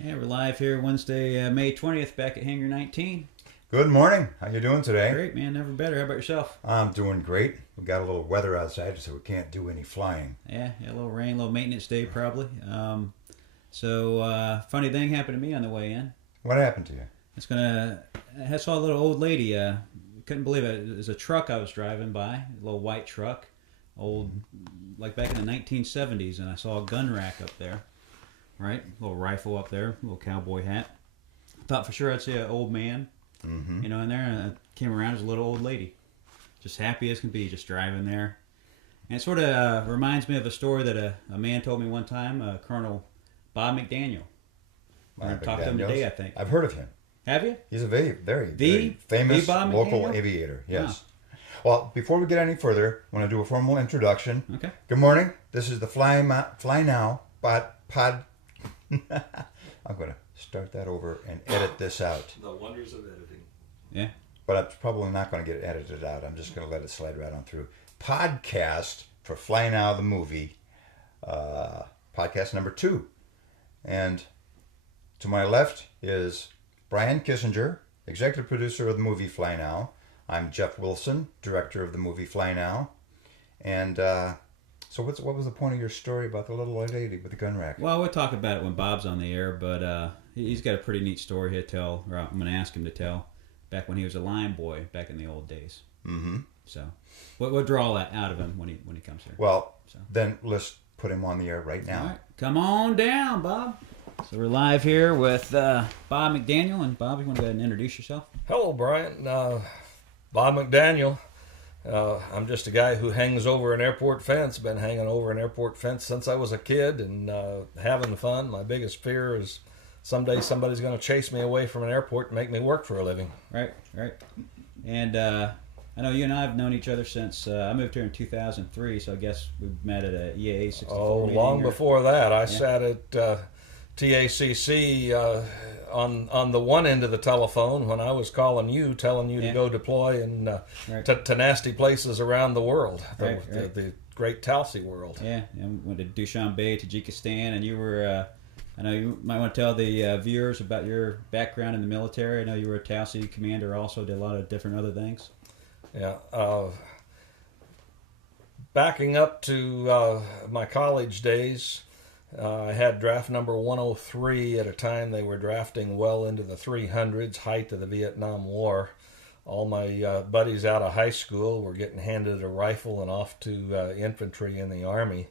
Yeah, we're live here Wednesday, May 20th, back at Hangar 19. Good morning. How you doing today? Great, man. Never better. How about yourself? I'm doing great. We got a little weather outside, so we can't do any flying. Yeah, a little rain, a little maintenance day probably. Funny thing happened to me on the way in. What happened to you? I saw a little old lady. Couldn't believe it. It was a truck I was driving by, a little white truck, old, like back in the 1970s, and I saw a gun rack up there. Right, a little rifle up there, a little cowboy hat. Thought for sure I'd see an old man, in there, and I came around as a little old lady, just happy as can be, just driving there. And it sort of reminds me of a story that a man told me one time, Colonel Bob McDaniel. We're going to talk to him today, I think. I've heard of him. Have you? He's a very famous local McDaniel? aviator. Yes. Oh. Well, before we get any further, I want to do a formal introduction. Okay. Good morning. This is the Fly Now pod. I'm going to start that over and edit this out. The wonders of editing. Yeah. But I'm probably not going to get it edited out. I'm just going to let it slide right on through. Podcast for Fly Now the movie. Podcast number 2. And to my left is Brian Kissinger, executive producer of the movie Fly Now. I'm Jeff Wilson, director of the movie Fly Now. And so what was the point of your story about the little old lady with the gun rack? Well, we'll talk about it when Bob's on the air, but he's got a pretty neat story he'll tell, or I'm going to ask him to tell, back when he was a line boy back in the old days. Mm-hmm. So we'll draw that out of him when he comes here. Well, then let's put him on the air right now. All right. Come on down, Bob. So we're live here with Bob McDaniel. And Bob, you want to go ahead and introduce yourself? Hello, Brian. Bob McDaniel. I'm just a guy who hangs over an airport fence. Been hanging over an airport fence since I was a kid and having fun. My biggest fear is someday somebody's going to chase me away from an airport and make me work for a living. Right. And I know you and I have known each other since I moved here in 2003, so I guess we met at a EAA 64 Oh, meeting, long before that. I Yeah. sat at TACC on the one end of the telephone when I was calling you, telling you to go deploy in to nasty places around the world, the great Talsi world. Yeah, and went to Dushanbe, Tajikistan, and you were, I know you might want to tell the viewers about your background in the military. I know you were a Talsi commander also, did a lot of different other things. Yeah. Backing up to my college days, I had draft number 103 at a time they were drafting well into the 300s, height of the Vietnam War. All my buddies out of high school were getting handed a rifle and off to infantry in the Army.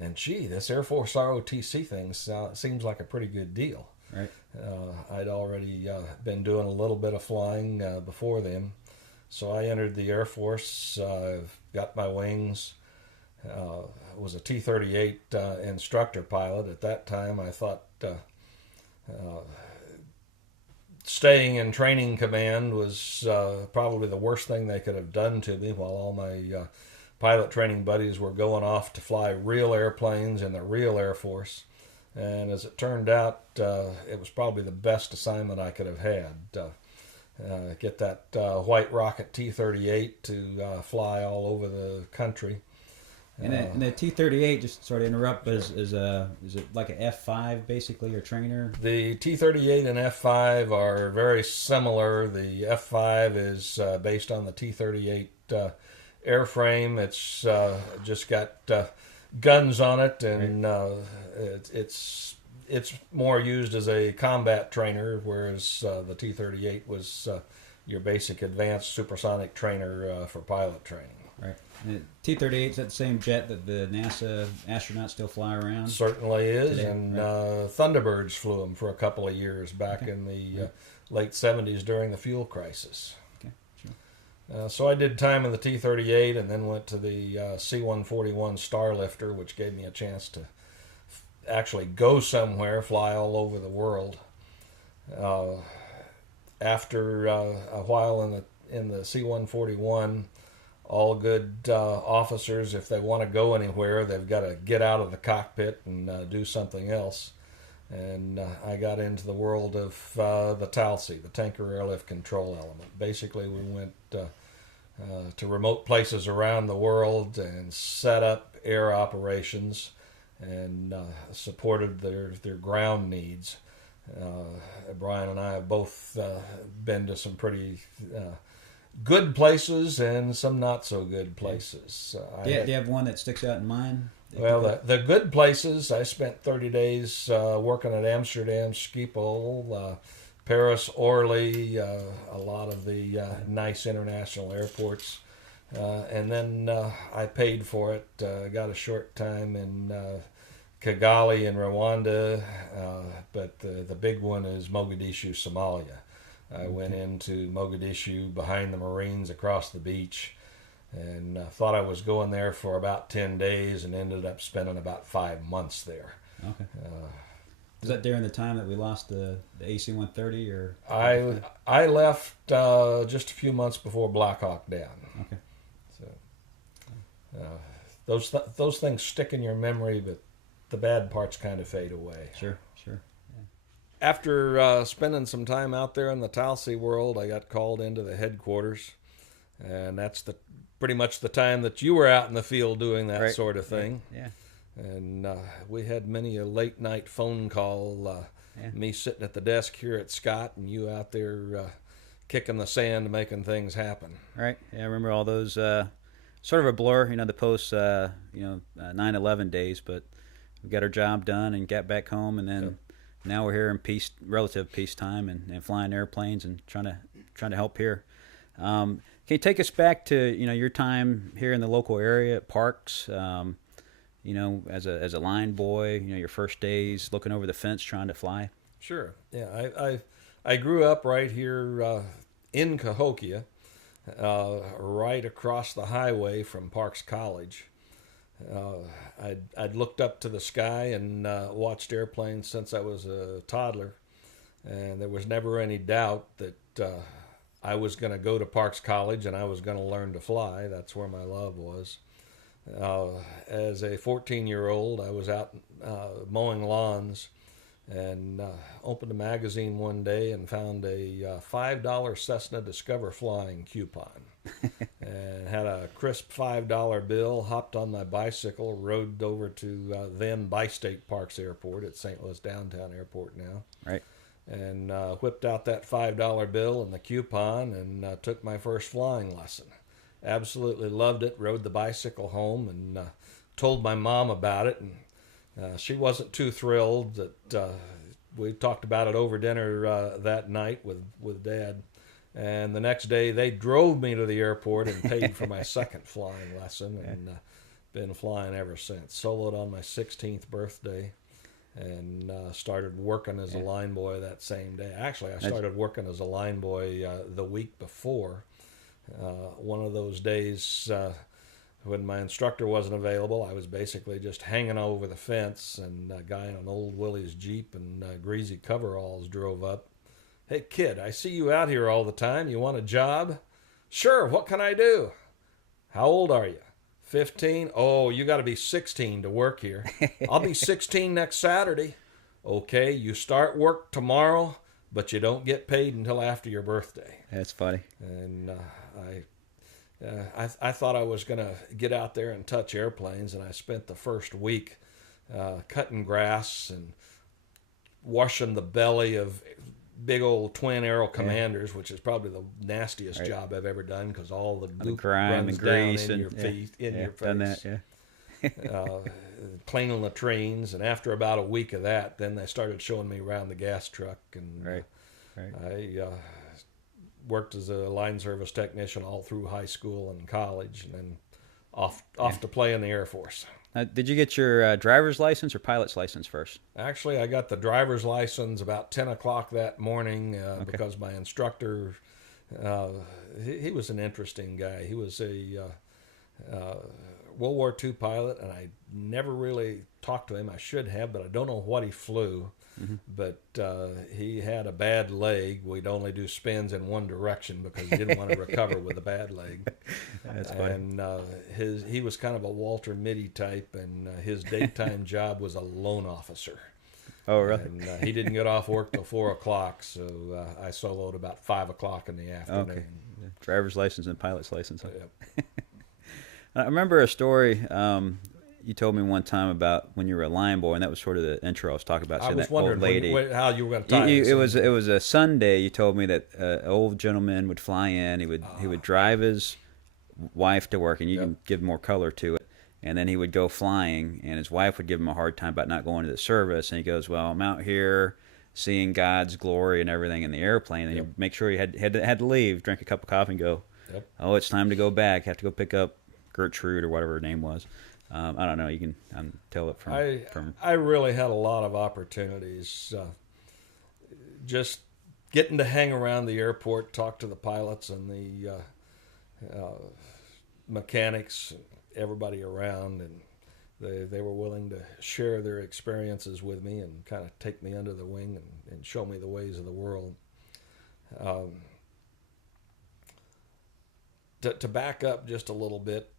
And gee, this Air Force ROTC thing seems like a pretty good deal. Right. I'd already been doing a little bit of flying before them. So I entered the Air Force, got my wings, was a T-38 instructor pilot. At that time, I thought staying in training command was probably the worst thing they could have done to me while all my pilot training buddies were going off to fly real airplanes in the real Air Force. And as it turned out, it was probably the best assignment I could have had. Get that white rocket T-38 to fly all over the country. And the T-38, just sort of interrupt, but is it like an F-5 basically, or trainer? The T-38 and F-5 are very similar. The F-5 is based on the T-38 airframe. It's just got guns on it, and it's more used as a combat trainer, whereas the T-38 was your basic advanced supersonic trainer for pilot training. Right. And T-38, is that the same jet that the NASA astronauts still fly around? Certainly is, today, and right. Thunderbirds flew them for a couple of years back in the late 70s during the fuel crisis. Okay, sure. So I did time in the T-38 and then went to the C-141 Starlifter, which gave me a chance to actually go somewhere, fly all over the world. After a while in the C-141, all good officers, if they want to go anywhere, they've got to get out of the cockpit and do something else. And I got into the world of the TALC, the Tanker Airlift Control Element. Basically, we went to remote places around the world and set up air operations and supported their ground needs. Brian and I have both been to some pretty good places and some not so good places. Do you have one that sticks out in mind? Well, the good places, I spent 30 days working at Amsterdam Schiphol, Paris, Orly, a lot of the nice international airports. And then I paid for it, got a short time in Kigali in Rwanda, but the big one is Mogadishu, Somalia. I went into Mogadishu behind the Marines across the beach, and thought I was going there for about 10 days and ended up spending about 5 months there. Okay. Was that during the time that we lost the AC-130? Or I left just a few months before Black Hawk down. Okay. So those things stick in your memory, but the bad parts kind of fade away. Sure. After spending some time out there in the Talsea world, I got called into the headquarters, and that's pretty much the time that you were out in the field doing that sort of thing. Yeah. And we had many a late night phone call, me sitting at the desk here at Scott and you out there kicking the sand, making things happen. Right. Yeah, I remember all those, sort of a blur, the post, 9/11 days, but we got our job done and got back home, and then now we're here in relative peacetime and flying airplanes and trying to help here. Can you take us back to, your time here in the local area at parks, as a line boy, your first days looking over the fence trying to fly? Sure. Yeah, I grew up right here in Cahokia, right across the highway from Parks College. I'd looked up to the sky and watched airplanes since I was a toddler, and there was never any doubt that I was going to go to Parks College and I was going to learn to fly. That's where my love was. As a 14-year-old, I was out mowing lawns and opened a magazine one day and found a $5 Cessna Discover Flying coupon and had a crisp $5 bill, hopped on my bicycle, rode over to then Bi-State Parks Airport at St. Louis Downtown Airport now. Right. And whipped out that $5 bill and the coupon and took my first flying lesson. Absolutely loved it, rode the bicycle home and told my mom about it, and she wasn't too thrilled that we talked about it over dinner that night with Dad. And the next day they drove me to the airport and paid for my second flying lesson, and been flying ever since. Soloed on my 16th birthday and started working as a line boy that same day. Actually, I started working as a line boy the week before. One of those days when my instructor wasn't available, I was basically just hanging over the fence, and a guy in an old Willys Jeep and greasy coveralls drove up. "Hey kid, I see you out here all the time. You want a job?" "Sure, what can I do?" "How old are you?" 15. "Oh, you got to be 16 to work here." "I'll be 16 next Saturday." "Okay, you start work tomorrow, but you don't get paid until after your birthday." That's funny. And I thought I was going to get out there and touch airplanes, and I spent the first week cutting grass and washing the belly of big old twin Aero Commanders, which is probably the nastiest job I've ever done because all the goop grime runs and grease down in and your face. Your face. Done that, Cleaning latrines, and after about a week of that, then they started showing me around the gas truck, and I worked as a line service technician all through high school and college, and then off to play in the Air Force. Did you get your driver's license or pilot's license first? Actually, I got the driver's license about 10 o'clock that morning because my instructor, he was an interesting guy. He was a World War II pilot, and I never really talked to him. I should have, but I don't know what he flew. Mm-hmm. But he had a bad leg. We'd only do spins in one direction because he didn't want to recover with a bad leg. That's funny. And he was kind of a Walter Mitty type, and his daytime job was a loan officer. Oh, really? And he didn't get off work till 4 o'clock, so I soloed about 5 o'clock in the afternoon. Okay. Driver's license and pilot's license. Huh? Yep. I remember a story. you told me one time about when you were a line boy, and that was sort of the intro I was talking about. I So was that wondering old lady. how you were going to tie this It in. was a Sunday. You told me that an old gentleman would fly in. He would drive his wife to work, and you can give more color to it. And then he would go flying, and his wife would give him a hard time about not going to the service. And he goes, "Well, I'm out here seeing God's glory and everything in the airplane." And he'd make sure he had to leave, drink a cup of coffee, and go, "Oh, it's time to go back. Have to go pick up Gertrude," or whatever her name was. I don't know. You can tell it from. I really had a lot of opportunities. Just getting to hang around the airport, talk to the pilots and the mechanics, everybody around, and they were willing to share their experiences with me and kind of take me under the wing and show me the ways of the world. To back up just a little bit,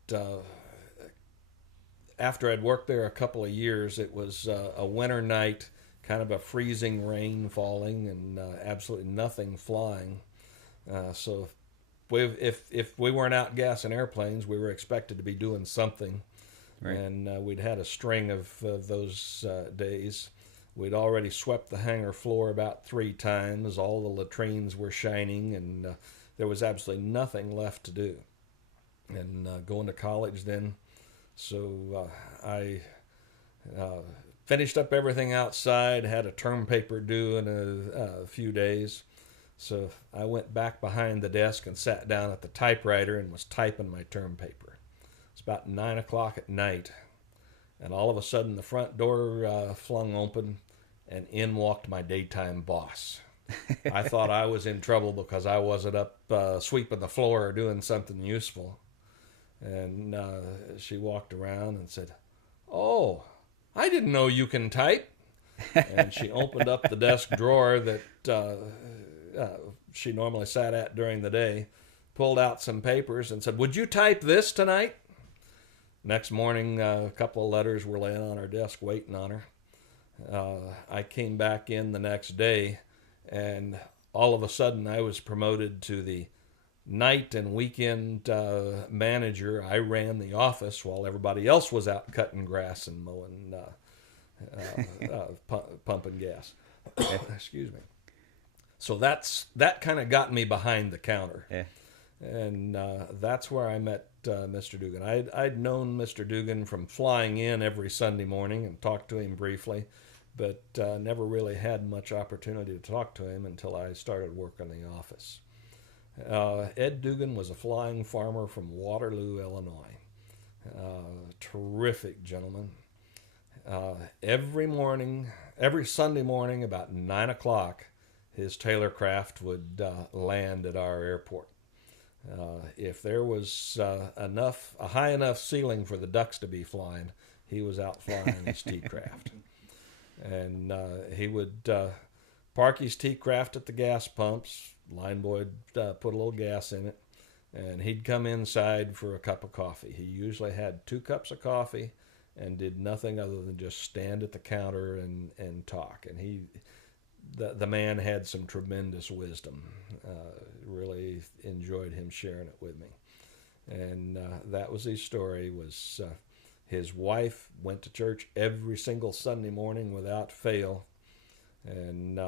after I'd worked there a couple of years, it was a winter night, kind of a freezing rain falling, and absolutely nothing flying. So if we weren't out gassing airplanes, we were expected to be doing something. Right. And we'd had a string of those days. We'd already swept the hangar floor about 3 times. All the latrines were shining, and there was absolutely nothing left to do. And going to college then, so I finished up everything outside, had a term paper due in a few days. So I went back behind the desk and sat down at the typewriter and was typing my term paper. It's about 9 o'clock at night, and all of a sudden the front door flung open, and in walked my daytime boss. I thought I was in trouble because I wasn't up sweeping the floor or doing something useful. And she walked around and said, "Oh, I didn't know you can type." And she opened up the desk drawer that she normally sat at during the day, pulled out some papers and said, "Would you type this tonight?" Next morning, a couple of letters were laying on her desk waiting on her. I came back in the next day, and all of a sudden I was promoted to the night and weekend manager. I ran the office while everybody else was out cutting grass and mowing, pumping gas. Excuse me. So that kind of got me behind the counter. Yeah. And that's where I met Mr. Dugan. I'd known Mr. Dugan from flying in every Sunday morning and talked to him briefly, but never really had much opportunity to talk to him until I started working in the office. Ed Dugan was a flying farmer from Waterloo, Illinois. Terrific gentleman. Every Sunday morning about 9 o'clock, his Taylor craft would land at our airport. If there was a high enough ceiling for the ducks to be flying, he was out flying his T-craft. And he would park his T-craft at the gas pumps. Line boy would put a little gas in it, and he'd come inside for a cup of coffee. He usually had 2 cups of coffee and did nothing other than just stand at the counter and talk. And the man had some tremendous wisdom. Really enjoyed him sharing it with me. And that was his story. Was his wife went to church every single Sunday morning without fail. And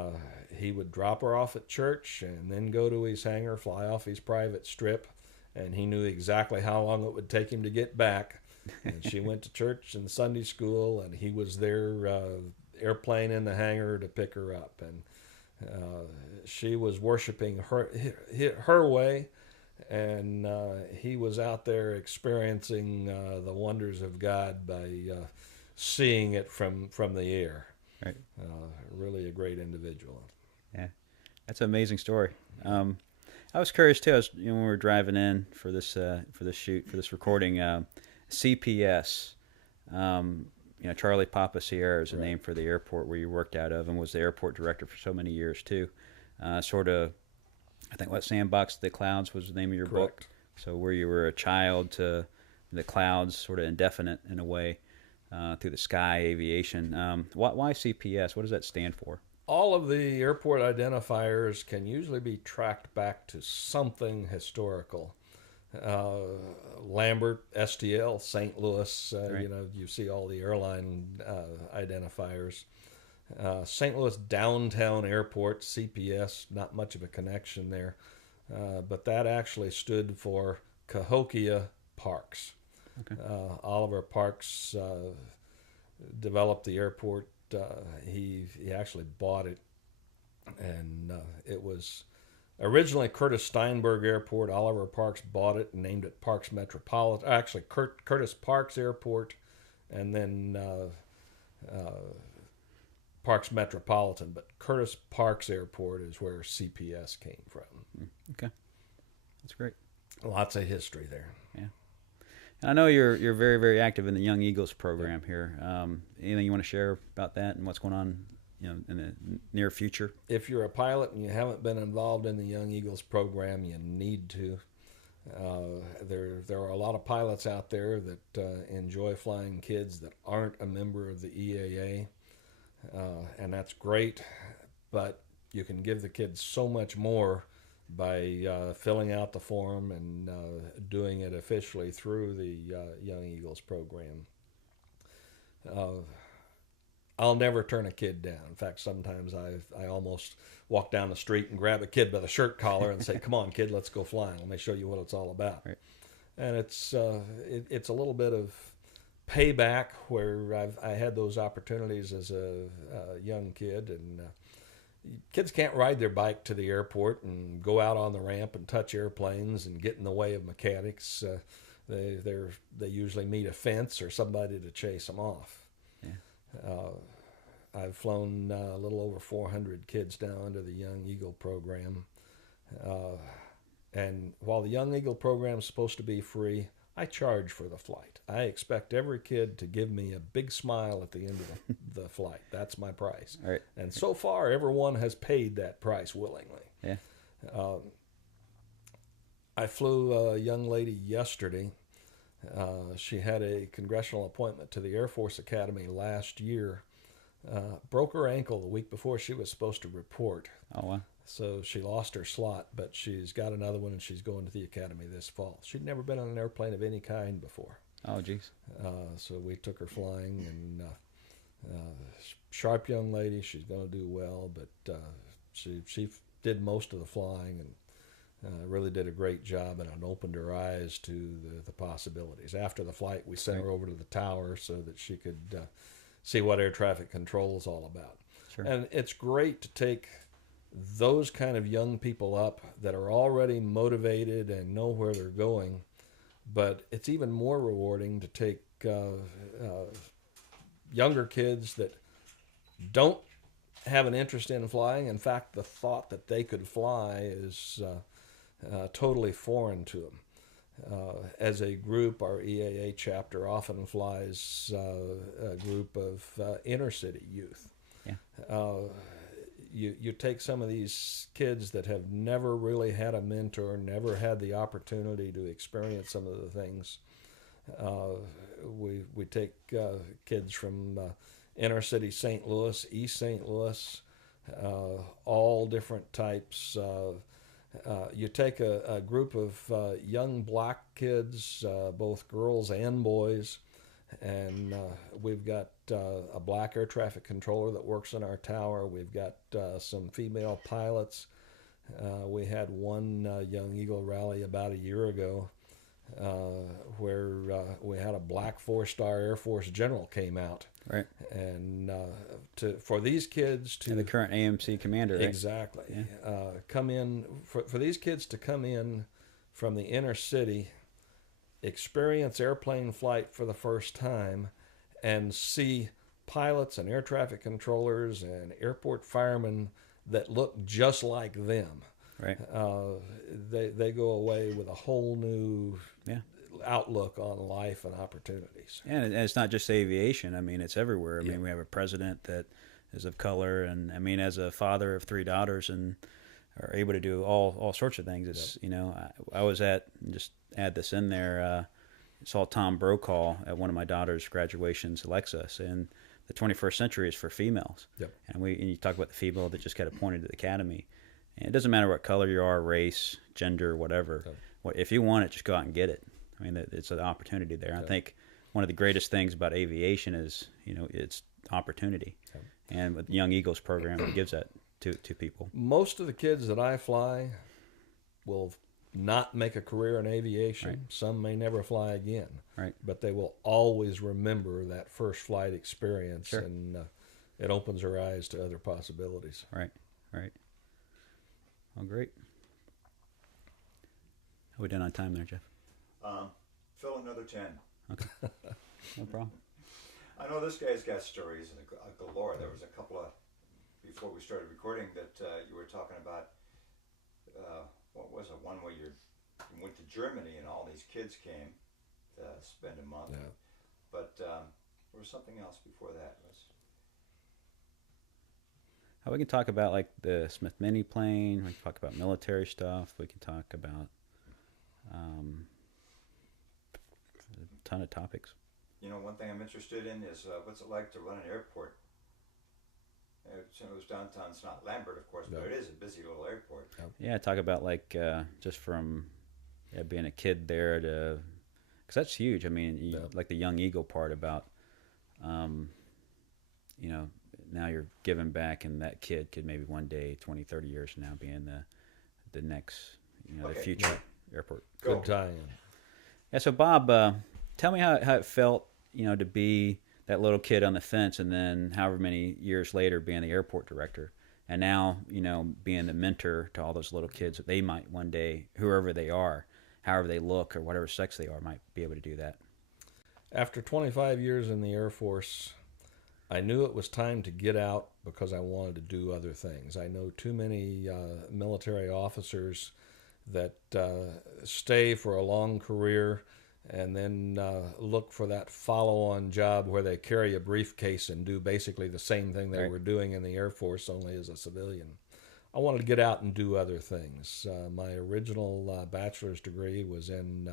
he would drop her off at church and then go to his hangar, fly off his private strip, and he knew exactly how long it would take him to get back. And she went to church and Sunday school, and he was there, airplane in the hangar to pick her up. And she was worshiping her way, and he was out there experiencing the wonders of God by seeing it from the air. Right. Really a great individual. Yeah, that's an amazing story. I was curious too. When we were driving in for this shoot, for this recording, CPS. Charlie Papa Sierra is the name for the airport where you worked out of, and was the airport director for so many years too. Sort of, I think, Sandbox the Clouds was the name of your Correct. book. So where you were a child to the clouds, sort of indefinite in a way. Through the sky, aviation. Why CPS? What does that stand for? All of the airport identifiers can usually be tracked back to something historical. Lambert, STL, St. Louis. Right. You know, you see all the airline identifiers. St. Louis Downtown Airport, CPS, not much of a connection there. But that actually stood for Cahokia Parks. Okay. Oliver Parks developed the airport. He actually bought it, and it was originally Curtis Steinberg Airport. Oliver Parks bought it and named it Parks Metropolitan. Actually, Curtis Parks Airport, and then Parks Metropolitan. But Curtis Parks Airport is where CPS came from. Okay, that's great. Lots of history there. Yeah. And I know you're very, very active in the Young Eagles program here. Anything you want to share about that and what's going on, you know, in the near future? If you're a pilot and you haven't been involved in the Young Eagles program, you need to. There are a lot of pilots out there that enjoy flying kids that aren't a member of the EAA, and that's great. But you can give the kids so much more by filling out the form and doing it officially through the Young Eagles program. I'll never turn a kid down. In fact, sometimes I almost walk down the street and grab a kid by the shirt collar and say, "Come on, kid, let's go flying. Let me show you what it's all about." Right. And it's a little bit of payback where I had those opportunities as a young kid, and kids can't ride their bike to the airport and go out on the ramp and touch airplanes and get in the way of mechanics. They usually meet a fence or somebody to chase them off. Yeah. I've flown a little over 400 kids now into the Young Eagle program. And while the Young Eagle program is supposed to be free, I charge for the flight. I expect every kid to give me a big smile at the end of the flight. That's my price. All right. And so far, everyone has paid that price willingly. Yeah. I flew a young lady yesterday. She had a congressional appointment to the Air Force Academy last year. Broke her ankle the week before she was supposed to report. Oh, wow. So she lost her slot, but she's got another one, and she's going to the academy this fall. She'd never been on an airplane of any kind before. Oh, geez. So we took her flying, and sharp young lady. She's going to do well, but she did most of the flying and really did a great job, and it opened her eyes to the possibilities. After the flight, we sent her over to the tower so that she could see what air traffic control is all about. Sure. And it's great to take those kind of young people up that are already motivated and know where they're going, but it's even more rewarding to take younger kids that don't have an interest in flying. In fact, the thought that they could fly is totally foreign to them. As a group, our EAA chapter often flies a group of inner city youth. Yeah. You take some of these kids that have never really had a mentor, never had the opportunity to experience some of the things. We take kids from inner city St. Louis, East St. Louis, all different types. You take a group of young black kids, both girls and boys, and we've got a black air traffic controller that works in our tower. We've got some female pilots. We had one Young Eagle rally about a year ago where we had a black 4-star Air Force general came out. Right. And for these kids to... And the current AMC commander, right? Exactly. Yeah. Come in, for these kids to come in from the inner city, experience airplane flight for the first time, and see pilots and air traffic controllers and airport firemen that look just like them. Right. They go away with a whole new Yeah. outlook on life and opportunities. And it's not just aviation. I mean, it's everywhere. I mean, we have a president that is of color, and I mean, as a father of 3 daughters, and are able to do all sorts of things. It's you know, I was at, just add this in there. Saw Tom Brokaw at one of my daughter's graduations, Alexa, and the 21st century is for females. Yep. And you talk about the female that just got appointed to the academy. And it doesn't matter what color you are, race, gender, whatever. Yep. if you want it, just go out and get it. I mean, it's an opportunity there. I think one of the greatest things about aviation is, it's opportunity. And with the Young Eagles program, it gives that to people. Most of the kids that I fly will not make a career in aviation. Right. Some may never fly again. Right. But they will always remember that first flight experience, Sure. and it opens their eyes to other possibilities. Right. Well, great. How we done on time there, Jeff? Fill another 10. Okay. No problem. I know this guy's got stories galore. There was a couple of, before we started recording, that you were talking about, what was it, one where you went to Germany and all these kids came to spend a month. Yeah. But there was something else before that. We can talk about like the Smith Mini plane. We can talk about military stuff. We can talk about a ton of topics. One thing I'm interested in is what's it like to run an airport? It was downtown. It's not Lambert, of course, but it is a busy little airport. Yeah, talk about like just from being a kid there to, because that's huge. I mean, like the Young Eagle part about, now you're giving back, and that kid could maybe one day, 20, 30 years from now, be in the next, the future airport. Good tie-in. Yeah, so Bob, tell me how it felt, to be that little kid on the fence, and then however many years later being the airport director, and now, being the mentor to all those little kids that they might one day, whoever they are, however they look or whatever sex they are, might be able to do that. After 25 years in the Air Force, I knew it was time to get out because I wanted to do other things. I know too many military officers that stay for a long career and then look for that follow-on job where they carry a briefcase and do basically the same thing they were doing in the Air Force, only as a civilian. I wanted to get out and do other things. My original bachelor's degree was in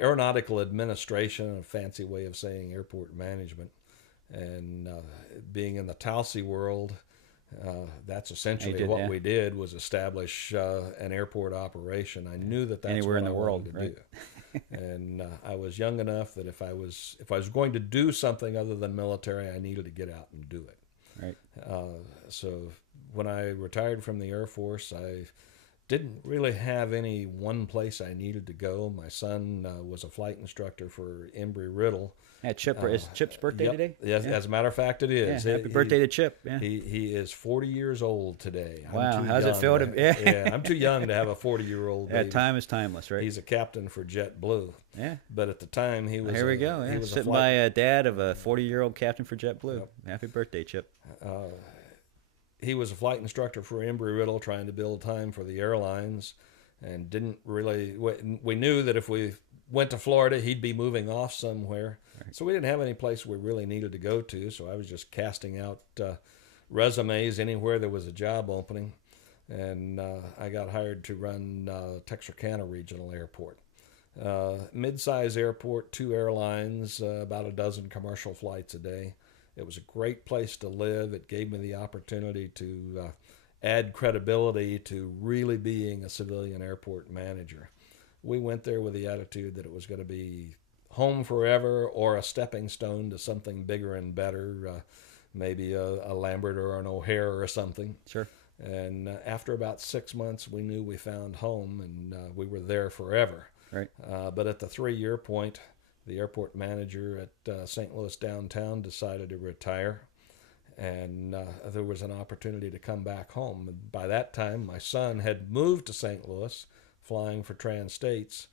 aeronautical administration, a fancy way of saying airport management. And being in the Tallahassee world, that's essentially what we did, was establish an airport operation. I knew that's anywhere what in the world, to do. And I was young enough that if I was going to do something other than military, I needed to get out and do it. Right. So when I retired from the Air Force, I didn't really have any one place I needed to go. My son was a flight instructor for Embry-Riddle. Yeah, Chip. Is Chip's birthday today? Yes, as a matter of fact, it is. Yeah, happy birthday to Chip. Yeah. He is 40 years old today. Wow, how's it feel to? Yeah, I'm too young to have a 40-year-old baby. Yeah, time is timeless, right? He's a captain for JetBlue. Yeah. But at the time, he was. Here we go. Yeah. He was Sitting by a dad of a 40-year-old captain for JetBlue. Yep. Happy birthday, Chip. He was a flight instructor for Embry-Riddle, trying to build time for the airlines, and didn't really. We knew that if we went to Florida, he'd be moving off somewhere. Right. So we didn't have any place we really needed to go to. So I was just casting out resumes anywhere there was a job opening, and I got hired to run Texarkana Regional Airport. Mid-size airport, 2 airlines, about a dozen commercial flights a day. It was a great place to live. It gave me the opportunity to add credibility to really being a civilian airport manager. We went there with the attitude that it was going to be home forever or a stepping stone to something bigger and better, maybe a Lambert or an O'Hare or something. Sure. And after about 6 months, we knew we found home, and we were there forever. Right. But at the 3-year point, the airport manager at St. Louis downtown decided to retire, and there was an opportunity to come back home. And by that time, my son had moved to St. Louis, flying for Trans-States,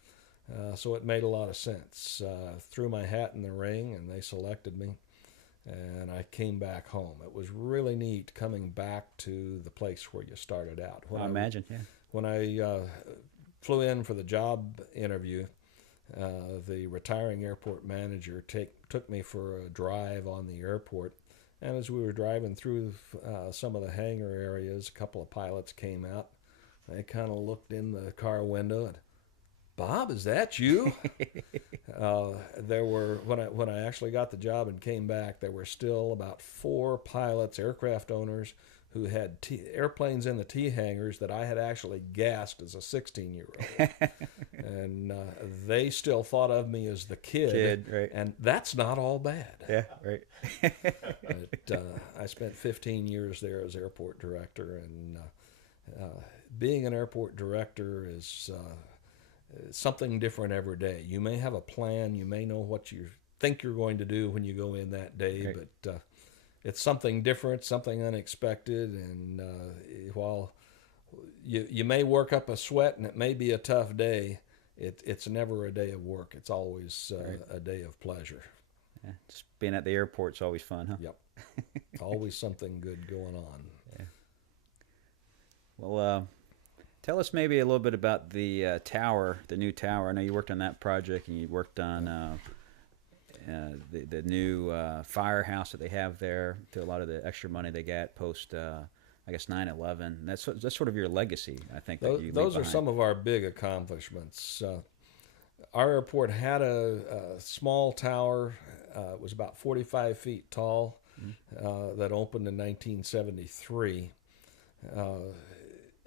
so it made a lot of sense. Threw my hat in the ring, and they selected me, and I came back home. It was really neat coming back to the place where you started out. I imagine, yeah. When I flew in for the job interview, the retiring airport manager took me for a drive on the airport, and as we were driving through some of the hangar areas, a couple of pilots came out. They kind of looked in the car window and, "Bob, is that you?" There were, when I actually got the job and came back, there were still about 4 pilots, aircraft owners, who had airplanes in the T hangars that I had actually gassed as a 16-year-old. And they still thought of me as the kid, right. And that's not all bad. Yeah, right. But, I spent 15 years there as airport director, and being an airport director is something different every day. You may have a plan, you may know what you think you're going to do when you go in that day, right. but it's something different, something unexpected, and while you may work up a sweat and it may be a tough day, it's never a day of work. It's always a day of pleasure. Yeah, just being at the airport's always fun, huh? Yep. Always something good going on. Yeah. Well, tell us maybe a little bit about the tower, the new tower. I know you worked on that project, and you worked on the new firehouse that they have there, to a lot of the extra money they got post, I guess, 9/11. That's sort of your legacy, I think. Those are some of our big accomplishments. Our airport had a small tower. It was about 45 feet tall. That opened in 1973.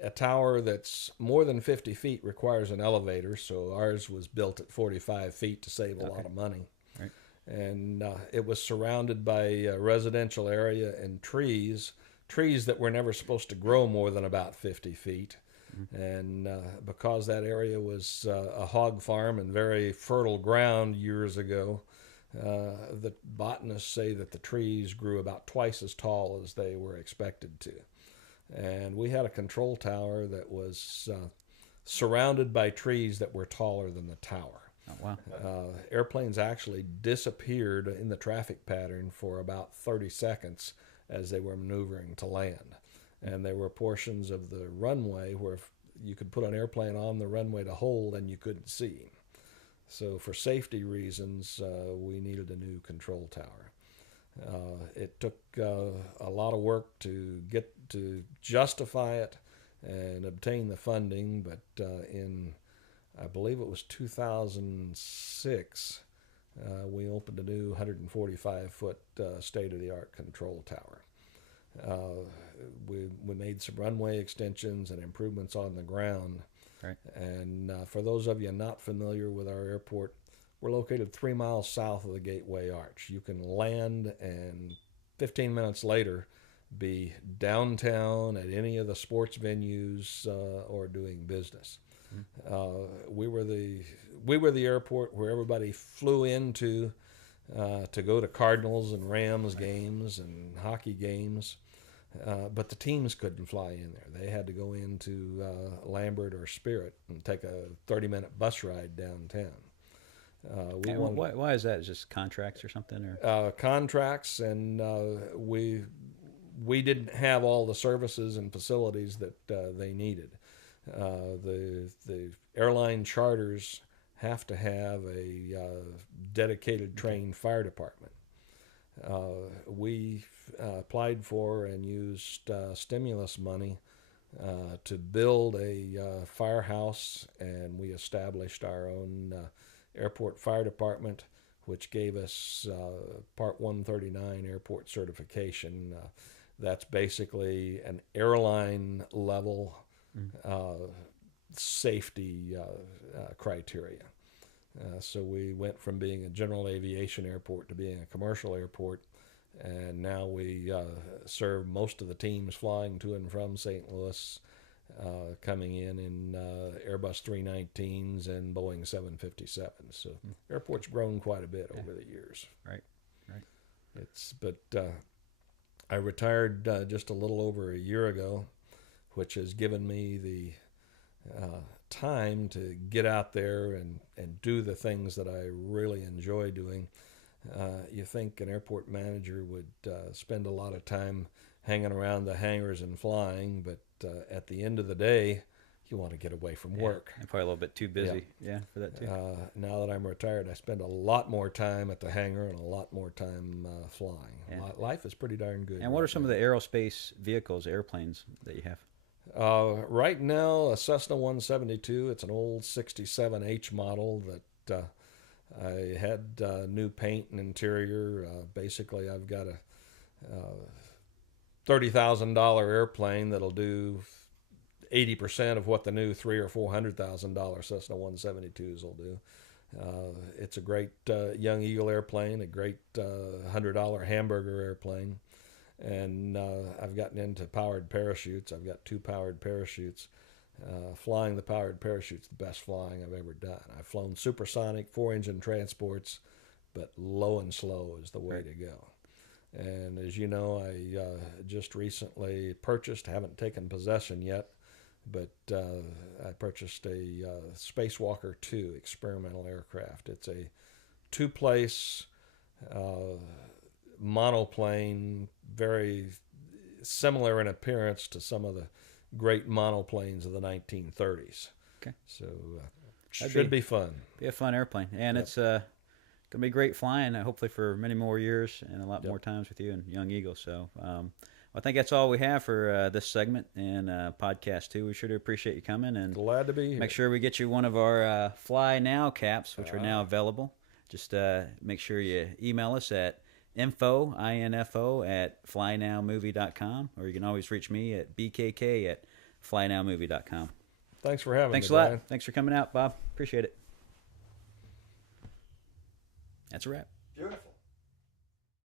A tower that's more than 50 feet requires an elevator, so ours was built at 45 feet to save a lot of money. Right. And it was surrounded by a residential area and trees that were never supposed to grow more than about 50 feet. And because that area was a hog farm and very fertile ground years ago, the botanists say that the trees grew about twice as tall as they were expected to. And we had a control tower that was surrounded by trees that were taller than the tower. Oh, wow. Airplanes actually disappeared in the traffic pattern for about 30 seconds as they were maneuvering to land. And there were portions of the runway where you could put an airplane on the runway to hold and you couldn't see. So for safety reasons, we needed a new control tower. It took a lot of work to get to justify it and obtain the funding, but in, I believe it was 2006, we opened a new 145-foot state-of-the-art control tower. We made some runway extensions and improvements on the ground. Right. And for those of you not familiar with our airport, we're located 3 miles south of the Gateway Arch. You can land and 15 minutes later be downtown at any of the sports venues or doing business. We were the airport where everybody flew into to go to Cardinals and Rams games and hockey games. But the teams couldn't fly in there. They had to go into Lambert or Spirit and take a 30-minute bus ride downtown. Why is that? Is just contracts or something? Or contracts, and we didn't have all the services and facilities that they needed. The airline charters have to have a dedicated trained fire department. We applied for and used stimulus money to build a firehouse, and we established our own airport fire department, which gave us Part 139 airport certification. That's basically an airline level safety criteria. So we went from being a general aviation airport to being a commercial airport, and now we serve most of the teams flying to and from St. Louis, coming in Airbus 319s and Boeing 757s. So airport's grown quite a bit over the years. Right. But I retired just a little over a year ago, which has given me the time to get out there and do the things that I really enjoy doing. You think an airport manager would spend a lot of time hanging around the hangars and flying, but at the end of the day, you want to get away from work. I'm probably a little bit too busy, for that too. Now that I'm retired, I spend a lot more time at the hangar and a lot more time flying. Yeah. Life is pretty darn good. And what are some of the aerospace vehicles, airplanes that you have? Right now, a Cessna 172. It's an old 67H model that I had new paint and interior. Basically, I've got a $30,000 airplane that'll do 80% of what the new $300,000 or $400,000 Cessna 172s will do. It's a great Young Eagle airplane, a great $100 hamburger airplane, and I've gotten into powered parachutes. I've got 2 powered parachutes. Flying the powered parachute's the best flying I've ever done. I've flown supersonic 4-engine transports, but low and slow is the way to go. And as you know, I just recently purchased, haven't taken possession yet, but I purchased a Spacewalker 2 experimental aircraft. It's a 2-place monoplane, very similar in appearance to some of the great monoplanes of the 1930s. Okay. So should be fun. Be a fun airplane. And it's going to be great flying, hopefully for many more years and a lot more times with you and Young Eagle. So I think that's all we have for this segment and podcast 2. We sure do appreciate you coming. And glad to be here. Make sure we get you one of our Fly Now caps, which are now available. Just make sure you email us at info at flynowmovie.com, or you can always reach me at bkk at flynowmovie.com. Thanks for having me. Thanks a lot. Thanks for coming out, Bob. Appreciate it. That's a wrap. Beautiful.